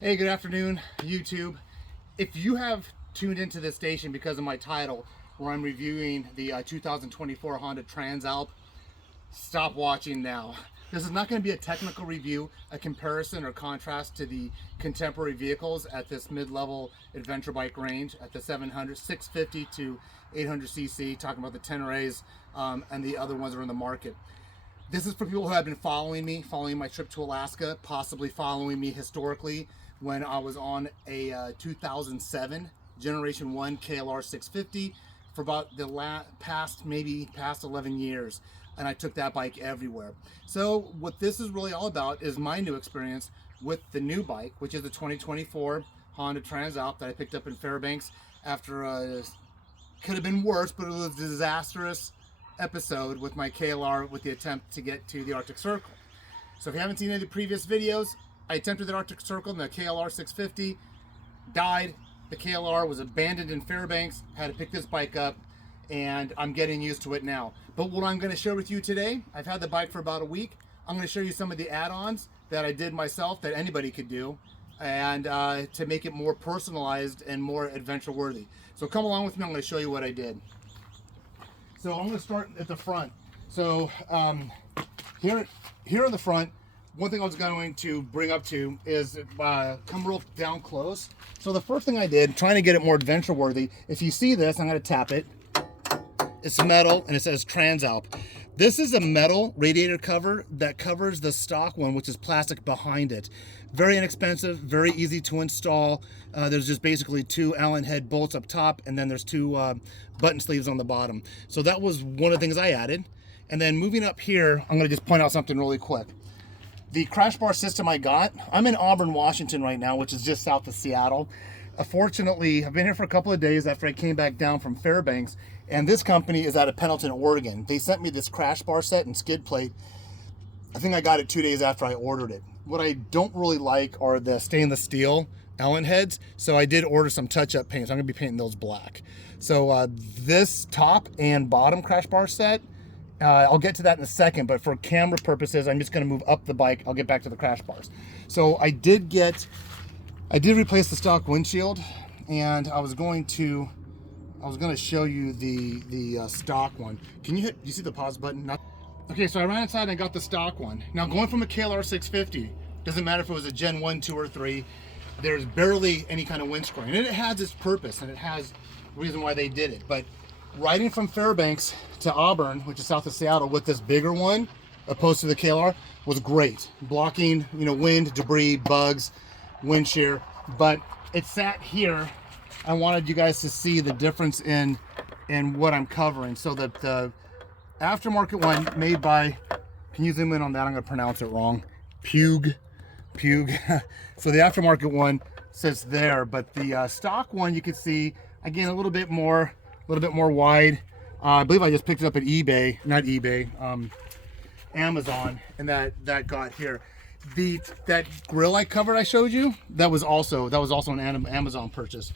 Hey, good afternoon, YouTube. If you have tuned into this station because of my title, where I'm reviewing the 2024 Honda Transalp, stop watching now. This is not going to be a technical review, a comparison or contrast to the contemporary vehicles at this mid-level adventure bike range at the 650 to 800cc, talking about the Tenerays and the other ones that are in the market. This is for people who have been following me, following my trip to Alaska, possibly following me historically when I was on a 2007 Generation 1 KLR 650 for about the past 11 years. And I took that bike everywhere. So what this is really all about is my new experience with the new bike, which is the 2024 Honda Transalp that I picked up in Fairbanks after could have been worse, but it was a disastrous episode with my KLR with the attempt to get to the Arctic Circle. So if you haven't seen any of the previous videos, I attempted the Arctic Circle in the KLR 650, died. The KLR was abandoned in Fairbanks, had to pick this bike up, and I'm getting used to it now. But what I'm going to share with you today, I've had the bike for about a week. I'm going to show you some of the add-ons that I did myself that anybody could do, and to make it more personalized and more adventure worthy. So come along with me, I'm going to show you what I did. So I'm going to start at the front. So here in the front, one thing I was going to bring up to is come real down close. So the first thing I did, trying to get it more adventure worthy, if you see this, I'm going to tap it. It's metal and it says Transalp. This is a metal radiator cover that covers the stock one, which is plastic behind it. Very inexpensive, very easy to install. There's just basically two Allen head bolts up top, and then there's two button sleeves on the bottom. So that was one of the things I added. And then moving up here, I'm gonna just point out something really quick. The crash bar system I got, I'm in Auburn, Washington right now, which is just south of Seattle. Fortunately, I've been here for a couple of days after I came back down from Fairbanks, and this company is out of Pendleton, Oregon. They sent me this crash bar set and skid plate. I think I got it 2 days after I ordered it. What I don't really like are the stainless steel Allen heads, so I did order some touch-up paints. I'm gonna be painting those black. So this top and bottom crash bar set, I'll get to that in a second, but for camera purposes, I'm just gonna move up the bike. I'll get back to the crash bars. So I did replace the stock windshield, and I was gonna show you the stock one. Can you you see the pause button? Okay, so I ran inside and I got the stock one. Now going from a KLR 650, doesn't matter if it was a Gen 1, 2, or 3, there's barely any kind of windscreen. And it has its purpose, and it has a reason why they did it. But riding from Fairbanks to Auburn, which is south of Seattle, with this bigger one, opposed to the KLR, was great. Blocking, wind, debris, bugs, wind shear. But it sat here. I wanted you guys to see the difference in what I'm covering. So the aftermarket one made by, can you zoom in on that? I'm going to pronounce it wrong. Pugue. So the aftermarket one sits there, but the stock one, you can see again a little bit more wide. I believe I just picked it up at eBay, not eBay, Amazon, and that got here. That grill I covered, I showed you, that was also an Amazon purchase.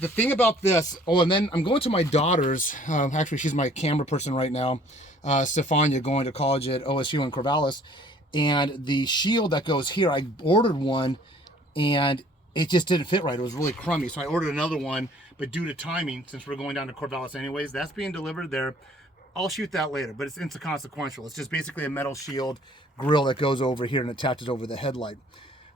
The thing about this, and then I'm going to my daughter's, actually she's my camera person right now, Stefania, going to college at OSU in Corvallis, and the shield that goes here, I ordered one and it just didn't fit right. It was really crummy, so I ordered another one, but due to timing, since we're going down to Corvallis anyways, that's being delivered there. I'll shoot that later, but it's inconsequential. It's just basically a metal shield grill that goes over here and attaches over the headlight.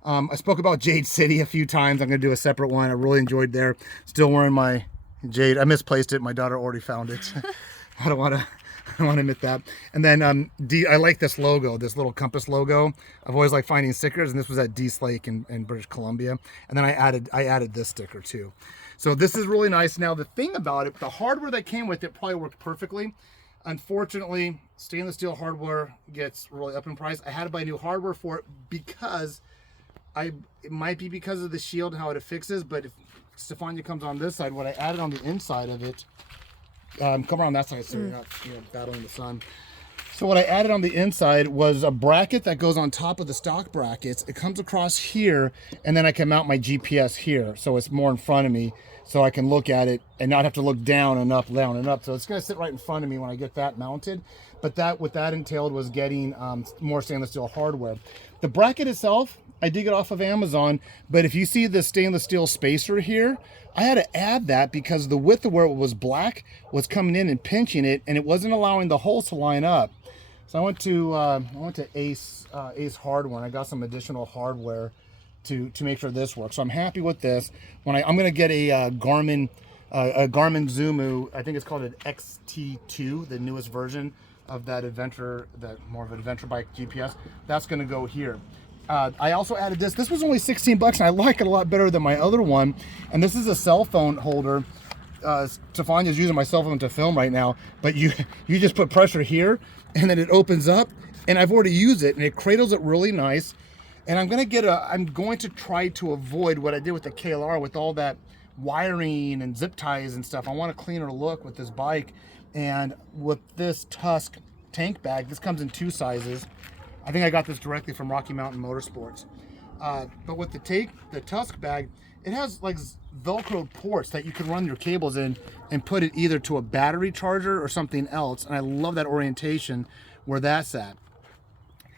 I spoke about Jade City a few times. I'm going to do a separate one. I really enjoyed there. Still wearing my Jade. I misplaced it. My daughter already found it. I don't want to admit that. And then I like this logo, this little compass logo. I've always liked finding stickers, and this was at Dease Lake in British Columbia. And then I added this sticker too. So this is really nice. Now the thing about it, the hardware that came with it probably worked perfectly. Unfortunately, stainless steel hardware gets really up in price. I had to buy new hardware for it because it might be because of the shield and how it affixes, but if Stefania comes on this side, what I added on the inside of it, come around that side so you're not battling the sun. So what I added on the inside was a bracket that goes on top of the stock brackets. It comes across here, and then I can mount my GPS here, so it's more in front of me, so I can look at it and not have to look down and up, down and up. So it's going to sit right in front of me when I get that mounted. But what that entailed was getting more stainless steel hardware. The bracket itself I did get off of Amazon, but if you see the stainless steel spacer here, I had to add that because the width of where it was black was coming in and pinching it, and it wasn't allowing the holes to line up. So I went to Ace Hardware, and I got some additional hardware to make sure this works. So I'm happy with this. I'm gonna get a Garmin Zumu. I think it's called an XT2, the newest version of that adventure, that more of an adventure bike GPS. That's gonna go here. I also added this. This was only 16 bucks, and I like it a lot better than my other one. And this is a cell phone holder. Stefania's using my cell phone to film right now, but you just put pressure here, and then it opens up, and I've already used it, and it cradles it really nice. And I'm going to try to avoid what I did with the KLR with all that wiring and zip ties and stuff. I want a cleaner look with this bike, and with this Tusk tank bag, this comes in 2 sizes. I think I got this directly from Rocky Mountain Motorsports. But with the Tusk bag, it has like Velcro ports that you can run your cables in and put it either to a battery charger or something else. And I love that orientation where that's at.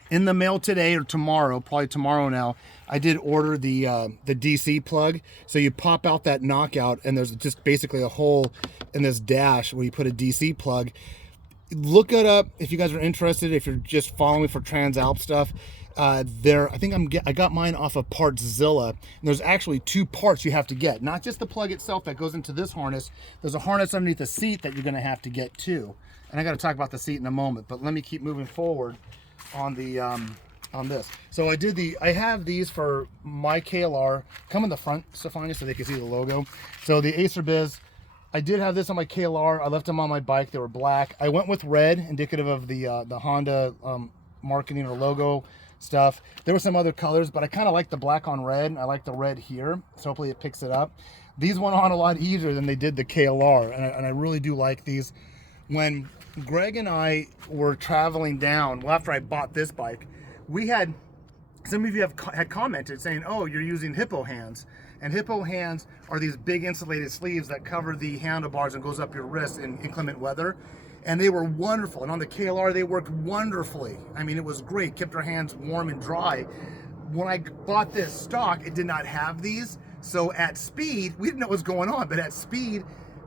In the mail today or tomorrow, probably tomorrow now, I did order the DC plug. So you pop out that knockout, and there's just basically a hole in this dash where you put a DC plug. Look it up if you guys are interested. If you're just following me for Transalp stuff, I think I got mine off of Partszilla. And there's actually 2 parts you have to get, not just the plug itself that goes into this harness. There's a harness underneath the seat that you're going to have to get too. And I got to talk about the seat in a moment, but let me keep moving forward on the on this. So I have these for my KLR. Come in the front, Stefania, so they can see the logo. So the Acer Biz. I did have this on my KLR. I left them on my bike. They were black. I went with red, indicative of the Honda marketing or logo stuff. There were some other colors, but I kind of like the black on red. I like the red here, so hopefully it picks it up. These went on a lot easier than they did the KLR, and I really do like these. When Greg and I were traveling down, well, after I bought this bike, we had, some of you had commented saying, oh, you're using hippo hands. And hippo hands are these big insulated sleeves that cover the handlebars and goes up your wrist in inclement weather. And they were wonderful. And on the KLR, they worked wonderfully. I mean, it was great. Kept our hands warm and dry. When I bought this stock, it did not have these. So at speed, we didn't know what was going on, but at speed,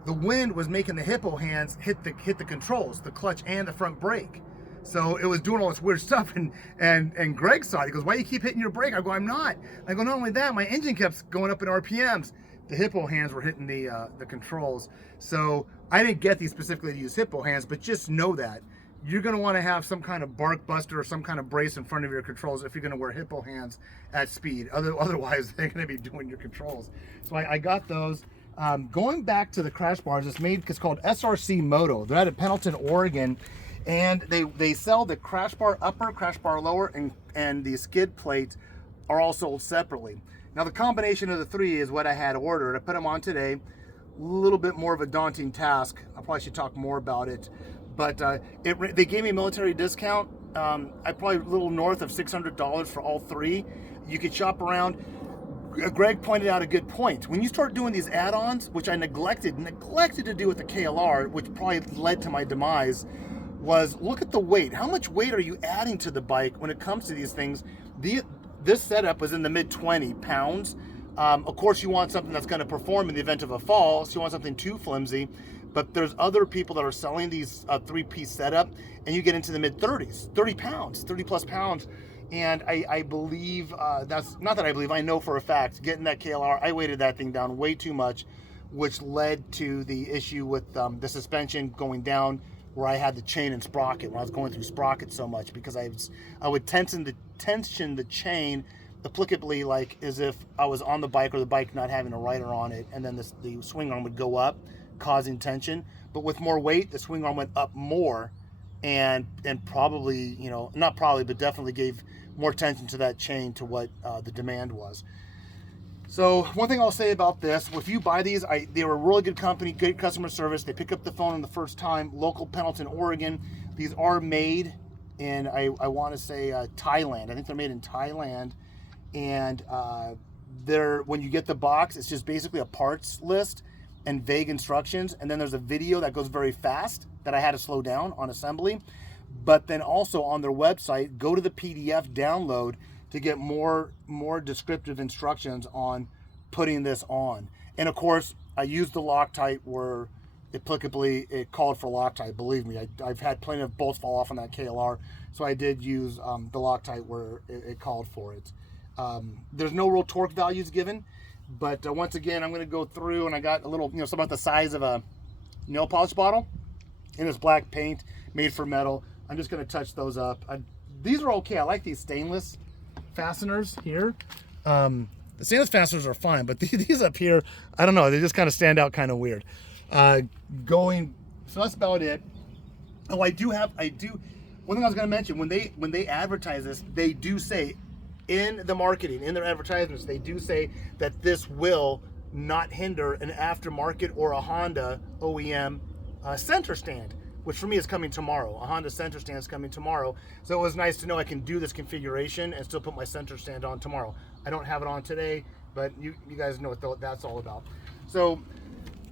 the wind was making the hippo hands hit the controls, the clutch and the front brake. So it was doing all this weird stuff, and Greg saw it. He goes, why do you keep hitting your brake? I go, I'm not. I go, not only that, my engine kept going up in RPMs. The hippo hands were hitting the controls. So I didn't get these specifically to use hippo hands, but just know that you're going to want to have some kind of bark buster or some kind of brace in front of your controls if you're going to wear hippo hands at speed. Otherwise, they're going to be doing your controls. So I got those. Going back to the crash bars, it's called SRC Moto. They're out of Pendleton, Oregon. And they sell the crash bar upper, crash bar lower, and the skid plates are all sold separately. Now the combination of the 3 is what I had ordered. I put them on today. A little bit more of a daunting task. I probably should talk more about it. But they gave me a military discount. I probably a little north of $600 for all 3. You could shop around. Greg pointed out a good point. When you start doing these add-ons, which I neglected to do with the KLR, which probably led to my demise, was look at the weight. How much weight are you adding to the bike when it comes to these things? This setup was in the mid 20 pounds. Of course, you want something that's going to perform in the event of a fall, so you want something too flimsy. But there's other people that are selling these 3-piece setup, and you get into the mid 30s, 30 pounds, 30 plus pounds. And I believe, that's not that I believe, I know for a fact, getting that KLR, I weighted that thing down way too much, which led to the issue with the suspension going down, where I had the chain and sprocket when I was going through sprocket so much, because I would tension the chain applicably, like as if I was on the bike or the bike not having a rider on it, and then the swing arm would go up, causing tension. But with more weight, the swing arm went up more, and probably, not probably, but definitely gave more tension to that chain to what the demand was. So one thing I'll say about this, if you buy these, they were a really good company, good customer service. They pick up the phone on the first time, local Pendleton, Oregon. These are made in, I want to say Thailand. I think they're made in Thailand. And when you get the box, it's just basically a parts list and vague instructions. And then there's a video that goes very fast that I had to slow down on assembly. But then also on their website, go to the PDF download. to get more descriptive instructions on putting this on. And of course, I used the Loctite where applicably it called for Loctite. Believe me, I've had plenty of bolts fall off on that KLR, so I did use the Loctite where it called for it. There's no real torque values given, but once again, I'm going to go through, and I got a little, something about the size of a nail polish bottle, and it's black paint made for metal. I'm just going to touch those up. These are okay. I like these stainless fasteners here. The stainless fasteners are fine, but these up here, I don't know, they just kind of stand out kind of weird. So that's about it. Oh, one thing I was going to mention, when they advertise this, they do say in the marketing, in their advertisements, they do say that this will not hinder an aftermarket or a Honda OEM center stand, which for me is coming tomorrow. A Honda center stand is coming tomorrow. So it was nice to know I can do this configuration and still put my center stand on tomorrow. I don't have it on today, but you guys know what that's all about. So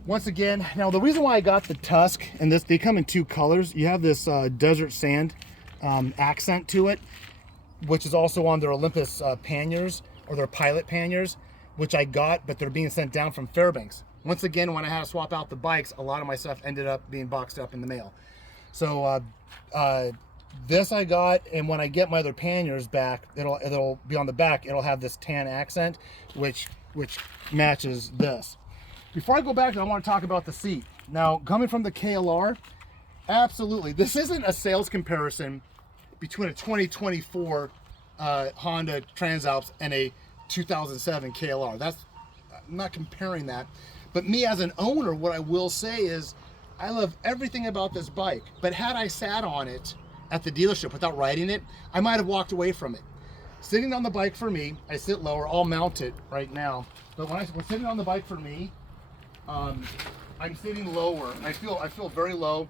once again, now the reason why I got the Tusk, and they come in two colors. You have this desert sand accent to it, which is also on their Olympus panniers, or their pilot panniers, which I got, but they're being sent down from Fairbanks. Once again, when I had to swap out the bikes, a lot of my stuff ended up being boxed up in the mail. So this I got, and when I get my other panniers back, it'll be on the back. It'll have this tan accent, which matches this. Before I go back, I want to talk about the seat. Now, coming from the KLR, absolutely, this isn't a sales comparison between a 2024 Honda Transalps and a 2007 KLR. I'm not comparing that. But me as an owner, what I will say is I love everything about this bike. But had I sat on it at the dealership without riding it, I might have walked away from it. Sitting on the bike for me, I sit lower. I'll mount it right now. But when we're sitting on the bike for me, I'm sitting lower. I feel very low,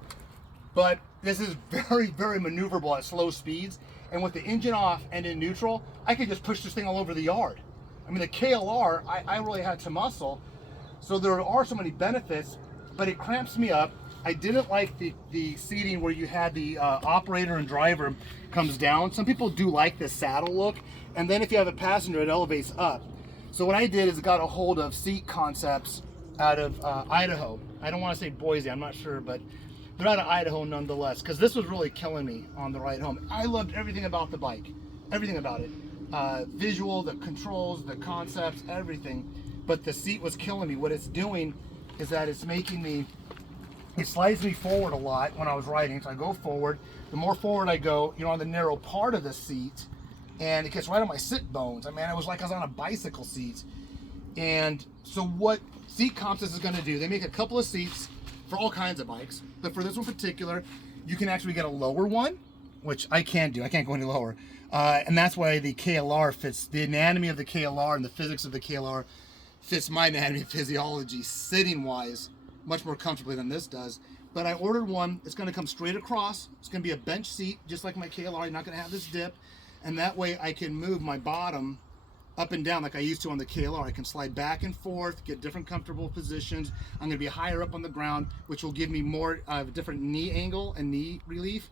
but this is very, very maneuverable at slow speeds. And with the engine off and in neutral, I could just push this thing all over the yard. I mean, the KLR, I really had to muscle. So there are so many benefits, but it cramps me up. I didn't like the seating where you had the operator and driver comes down. Some people do like this saddle look. And then if you have a passenger, it elevates up. So what I did is got a hold of Seat Concepts out of Idaho. I don't want to say Boise, I'm not sure, but they're out of Idaho nonetheless, because this was really killing me on the ride home. I loved everything about the bike, everything about it. Visual, the controls, the concepts, everything. But the seat was killing me. What it's doing is that it's making me, it slides me forward a lot when I was riding. So I go forward. The more forward I go, on the narrow part of the seat, and it gets right on my sit bones. I mean, it was like I was on a bicycle seat. And so what Seat Concepts is going to do, they make a couple of seats for all kinds of bikes, but for this one in particular, you can actually get a lower one, which I can't do. I can't go any lower. And that's why the KLR fits, the anatomy of the KLR and the physics of the KLR fits my anatomy and physiology sitting wise much more comfortably than this does. But I ordered one. It's going to come straight across. It's going to be a bench seat, just like my KLR. You're not going to have this dip. And that way I can move my bottom up and down like I used to on the KLR. I can slide back and forth, get different comfortable positions. I'm going to be higher up on the ground, which will give me more different knee angle and knee relief.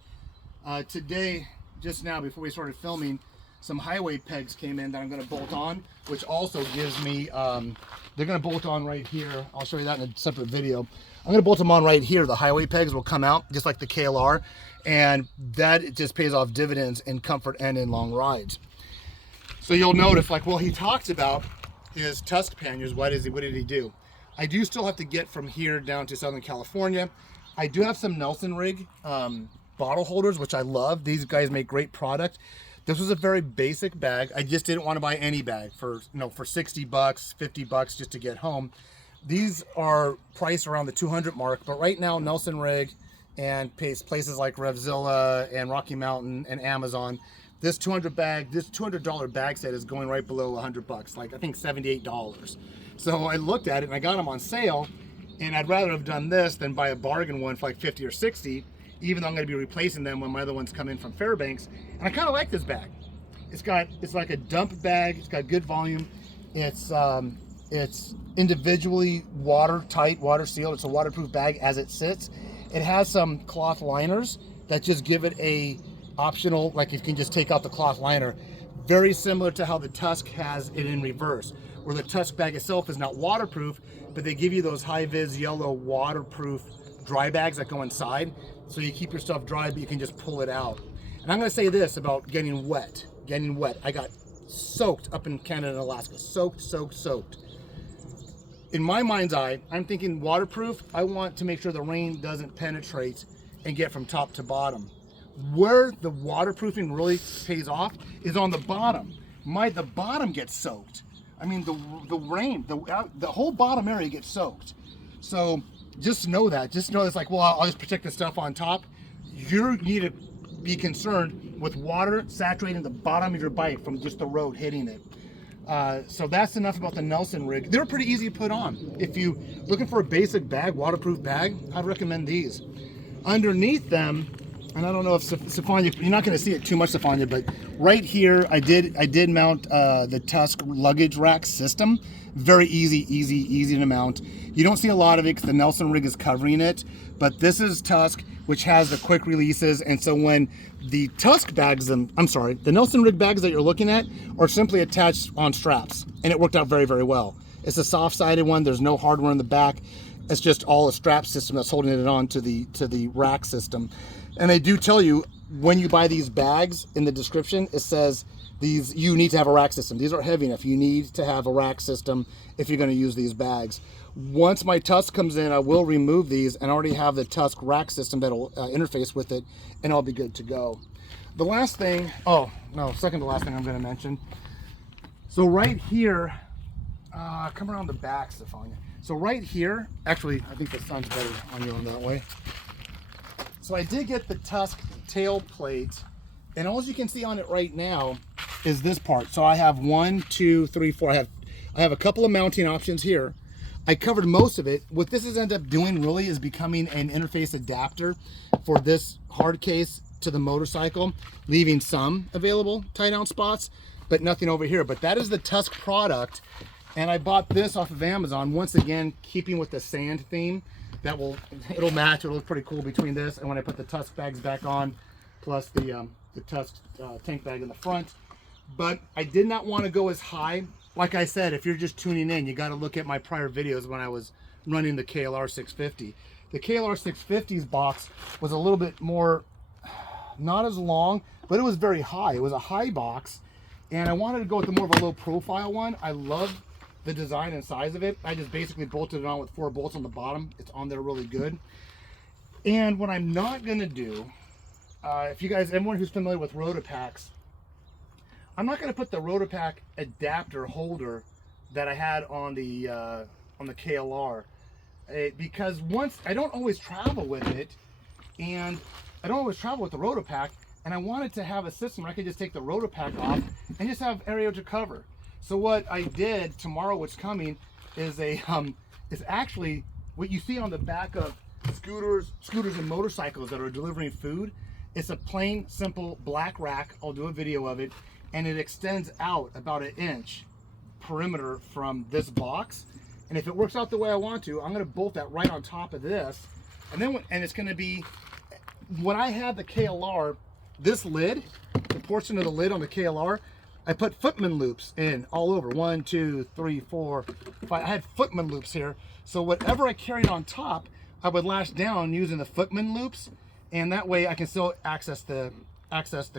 Today, just now, before we started filming, some highway pegs came in that I'm going to bolt on, which also gives me, they're going to bolt on right here. I'll show you that in a separate video. I'm going to bolt them on right here. The highway pegs will come out just like the KLR, and that it just pays off dividends in comfort and in long rides. So you'll notice, he talks about his Tusk panniers. What did he do? I do still have to get from here down to Southern California. I do have some Nelson Rig bottle holders, which I love. These guys make great product. This was a very basic bag. I just didn't want to buy any bag for $60, $50 just to get home. These are priced around the 200 mark, but right now Nelson Rig and places like Revzilla and Rocky Mountain and Amazon, this $200 bag set is going right below $100, I think $78. So I looked at it and I got them on sale, and I'd rather have done this than buy a bargain one for $50 or $60, even though I'm going to be replacing them when my other ones come in from Fairbanks. And I kind of like this bag. It's like a dump bag. It's got good volume. It's individually watertight, water sealed. It's a waterproof bag as it sits. It has some cloth liners that just give it a optional, if you can just take out the cloth liner. Very similar to how the Tusk has it in reverse, where the Tusk bag itself is not waterproof, but they give you those high-vis yellow waterproof dry bags that go inside, so you keep your stuff dry, but you can just pull it out. And I'm gonna say this about getting wet. I got soaked up in Canada and Alaska, soaked. In my mind's eye, I'm thinking waterproof. I want to make sure the rain doesn't penetrate and get from top to bottom. Where the waterproofing really pays off is on the bottom. The bottom gets soaked. I mean, the rain, the whole bottom area gets soaked. So just know that. Just know it's like, well, I'll just protect the stuff on top. You need to be concerned with water saturating the bottom of your bike from just the road hitting it. So that's enough about the Nelson rig. They're pretty easy to put on. If you're looking for a basic bag, waterproof bag, I'd recommend these. Underneath them, and I don't know if Stefania, you're not going to see it too much, Stefania, but right here I did mount the Tusk luggage rack system. Very easy to mount. You don't see a lot of it because the Nelson rig is covering it, but this is Tusk, which has the quick releases, and so when the Tusk bags, the Nelson rig bags that you're looking at are simply attached on straps, and it worked out very well. It's a soft-sided one. There's no hardware in the back. It's just all a strap system that's holding it on to the rack system. And they do tell you when you buy these bags, in the description it says you need to have a rack system. These are heavy enough. You need to have a rack system if you're going to use these bags. Once my Tusk comes in, I will remove these and already have the Tusk rack system that'll interface with it, and I'll be good to go. The last thing, second to last thing I'm going to mention. So right here, come around the back, Stefania. So right here, actually, I think the sun's better on you on that way. So I did get the Tusk tail plate, and all you can see on it right now is this part. So I have 1, 2, 3, 4. I have a couple of mounting options here. I covered most of it. What this has ended up doing really is becoming an interface adapter for this hard case to the motorcycle, leaving some available tie down spots, but nothing over here. But that is the Tusk product, and I bought this off of Amazon. Once again, keeping with the sand theme, it'll match. It'll look pretty cool between this and when I put the Tusk bags back on, plus the Tusk tank bag in the front. But I did not want to go as high. Like I said, if you're just tuning in, you got to look at my prior videos when I was running the KLR 650. The KLR 650's box was a little bit more, not as long, but it was very high. It was a high box, and I wanted to go with the more of a low profile one. I love the design and size of it. I just basically bolted it on with 4 bolts on the bottom. It's on there really good. And what I'm not going to do, if you guys, everyone who's familiar with Rotopacks, I'm not going to put the Rotopack adapter holder that I had on the KLR because once I don't always travel with it, and I don't always travel with the Rotopack, and I wanted to have a system where I could just take the Rotopack off and just have area to cover. So what I did tomorrow, what's coming, is is actually what you see on the back of scooters and motorcycles that are delivering food. It's a plain, simple black rack. I'll do a video of it. And it extends out about 1 inch perimeter from this box. And if it works out the way I want to, I'm going to bolt that right on top of this. And then, it's going to be, when I had the KLR, this lid, the portion of the lid on the KLR, I put footman loops in all over. 1, 2, 3, 4, 5. I had footman loops here. So whatever I carried on top, I would lash down using the footman loops. And that way I can still access the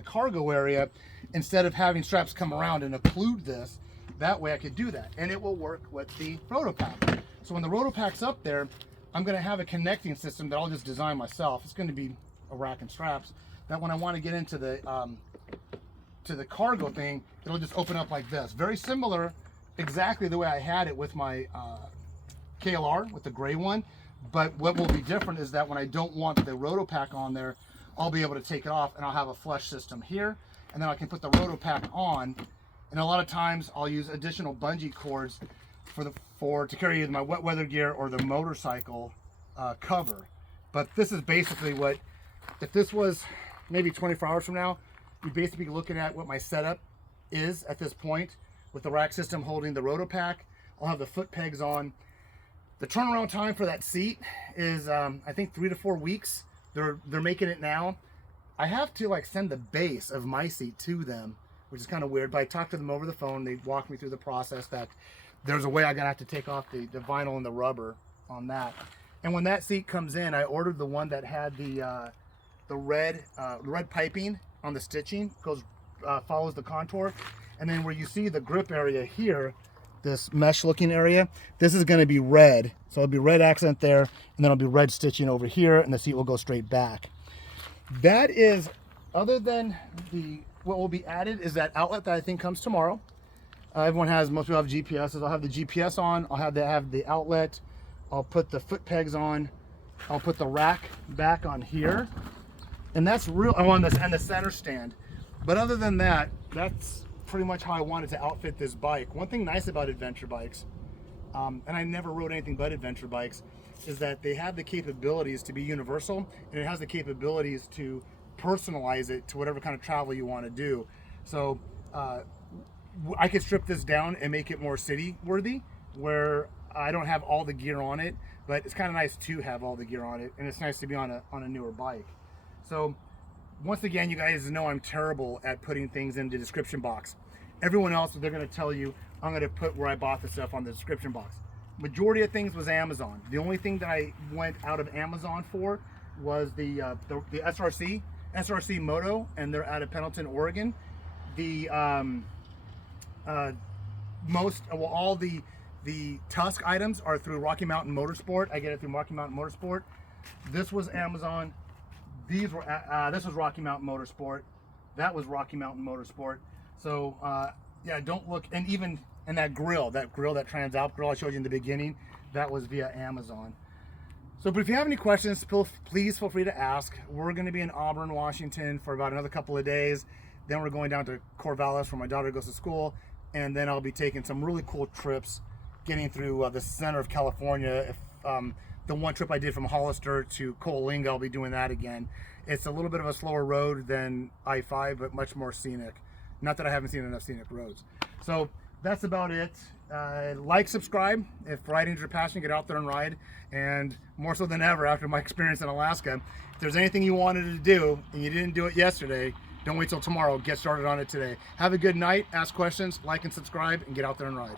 cargo area instead of having straps come around and occlude this. That way I could do that, and it will work with the Rotopack. So when the Rotopack's up there, I'm going to have a connecting system that I'll just design myself. It's going to be a rack and straps that when I want to get into the cargo thing, it'll just open up like this. Very similar, exactly the way I had it with my KLR, with the gray one. But what will be different is that when I don't want the Rotopack on there, I'll be able to take it off, and I'll have a flush system here, and then I can put the Rotopack on. And a lot of times I'll use additional bungee cords to carry either my wet weather gear or the motorcycle cover. But this is basically what, if this was maybe 24 hours from now, you'd basically be looking at what my setup is at this point, with the rack system holding the Rotopack. I'll have the foot pegs on. The turnaround time for that seat is I think 3 to 4 weeks. They're making it now. I have to send the base of my seat to them, which is kind of weird. But I talked to them over the phone. They walked me through the process that there's a way I'm gonna have to take off the vinyl and the rubber on that. And when that seat comes in, I ordered the one that had the red piping on the stitching, follows the contour, and then where you see the grip area here, this mesh looking area, this is going to be red. So it'll be red accent there, and then it'll be red stitching over here, and the seat will go straight back. That is, other than what will be added is that outlet that I think comes tomorrow. Most people have GPSs. I'll have the GPS on. I'll have the outlet. I'll put the foot pegs on. I'll put the rack back on here. And that's real, and the center stand. But other than that, that's pretty much how I wanted to outfit this bike. One thing nice about adventure bikes, and I never rode anything but adventure bikes, is that they have the capabilities to be universal, and it has the capabilities to personalize it to whatever kind of travel you want to do. So I could strip this down and make it more city worthy, where I don't have all the gear on it, but it's kind of nice to have all the gear on it, and it's nice to be on a newer bike. So once again, you guys know I'm terrible at putting things in the description box. Everyone else, they're going to tell you, I'm going to put where I bought the stuff on the description box. Majority of things was Amazon. The only thing that I went out of Amazon for was the SRC Moto, and they're out of Pendleton, Oregon. All the Tusk items are through Rocky Mountain Motorsport. I get it through Rocky Mountain Motorsport. This was Amazon. This was Rocky Mountain Motorsport. That was Rocky Mountain Motorsport. So yeah, don't look. And even that grill, that Transalp grill I showed you in the beginning, that was via Amazon. So, but if you have any questions, please feel free to ask. We're going to be in Auburn, Washington for about another couple of days. Then we're going down to Corvallis where my daughter goes to school, and then I'll be taking some really cool trips, getting through the center of California. The one trip I did from Hollister to Coalinga, I'll be doing that again. It's a little bit of a slower road than I-5, but much more scenic. Not that I haven't seen enough scenic roads. So that's about it. Like, subscribe. If riding's your passion, get out there and ride. And more so than ever, after my experience in Alaska, if there's anything you wanted to do and you didn't do it yesterday, don't wait till tomorrow. Get started on it today. Have a good night. Ask questions, like and subscribe, and get out there and ride.